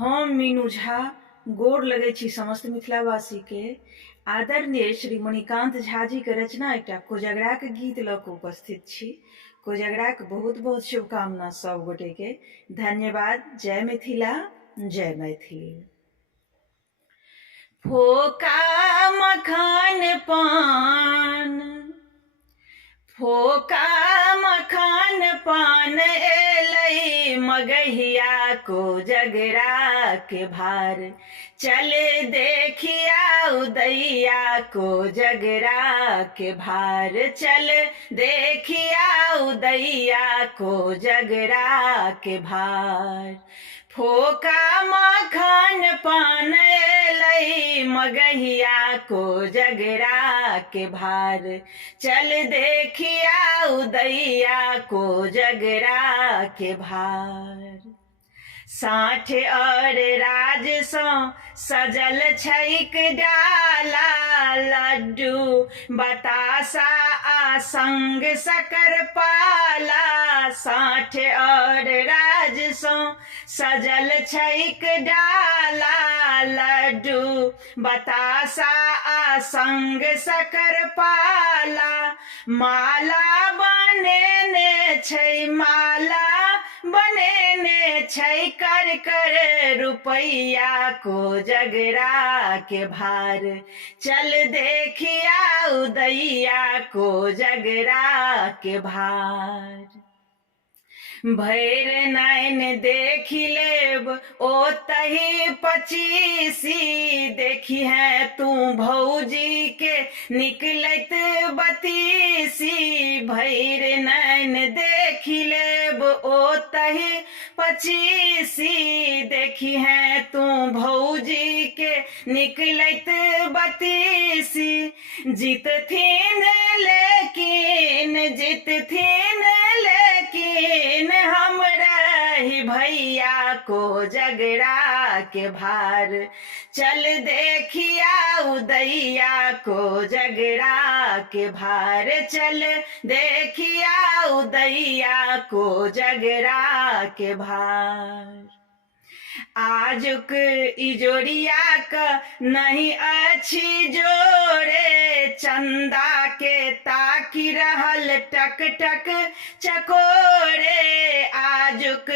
हम मीनू झा गोर लगै छी समस्त मिथिलावासी के। आदरणीय श्री मणिकांत झा जी के रचना एकटा कोजगरा के गीत लऽ कऽ उपस्थित छी। कोजगरा के बहुत बहुत शुभकामना सब गोटे के। धन्यवाद। जय मिथिला, जय मैथिली। फोका मखान पान, फोका मखान पान एलै मगहिया कोजगरा के भार। चल देखिया उदैया कोजगरा के भार। चल देखिया उदैया कोजगरा के भार। फोका मखान पान एलै मगहिया कोजगरा के भार। चल देखिया उदैया कोजगरा के भार। साँठ और राज सँ सजल छैक डाला, लड्डू बतासा आ संग शक्करपाला। साँठ और राज सँ सजल छैक डाला, लड्डू बतासा आ संग शक्करपाला। माला बनेने छै, माला बनेने छै कर कर रुपैया कोजगरा के भार। चल देखिया उदैया कोजगरा के भार। भैर नैन देखि लेब ओतहि पचीसी, देखी है तू भौजी के निकलैत बतीसी। भैर नैन देखि लेब ओतहि पचीसी, देखी है तू भौजी के निकलैत बतीसी। जीतथिन लेकिन, जीतथिन लेकिन हमरा ही भैया कोजगरा के भार। चल देखिया उदैया कोजगरा के भार। चल देखिया उदैया कोजगरा के भार। आजुक इजोरिया क नहीं अछि जोरे, चंदा के ताकि रहल टक टक चकोरे। आजुक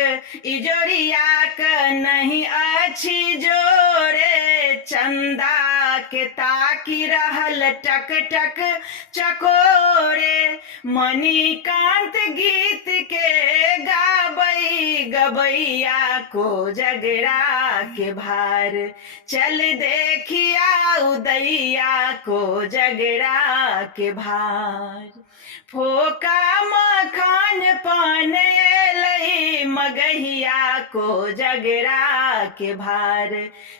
इजोरिया क नहीं अछि जोरे, चंदा के ताकि रहल टक टक चकोरे। मणिकांत गीत के गाबै गबैया कोजगरा के भार। चल देखिया उदैया कोजगरा के भार। फोका मखान पान एलै मगहिया कोजगरा के भार।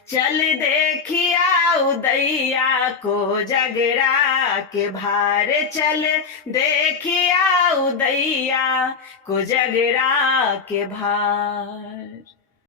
चल देखिया उदैया कोजगरा के भार। चल देखिया उदैया कोजगरा के भार।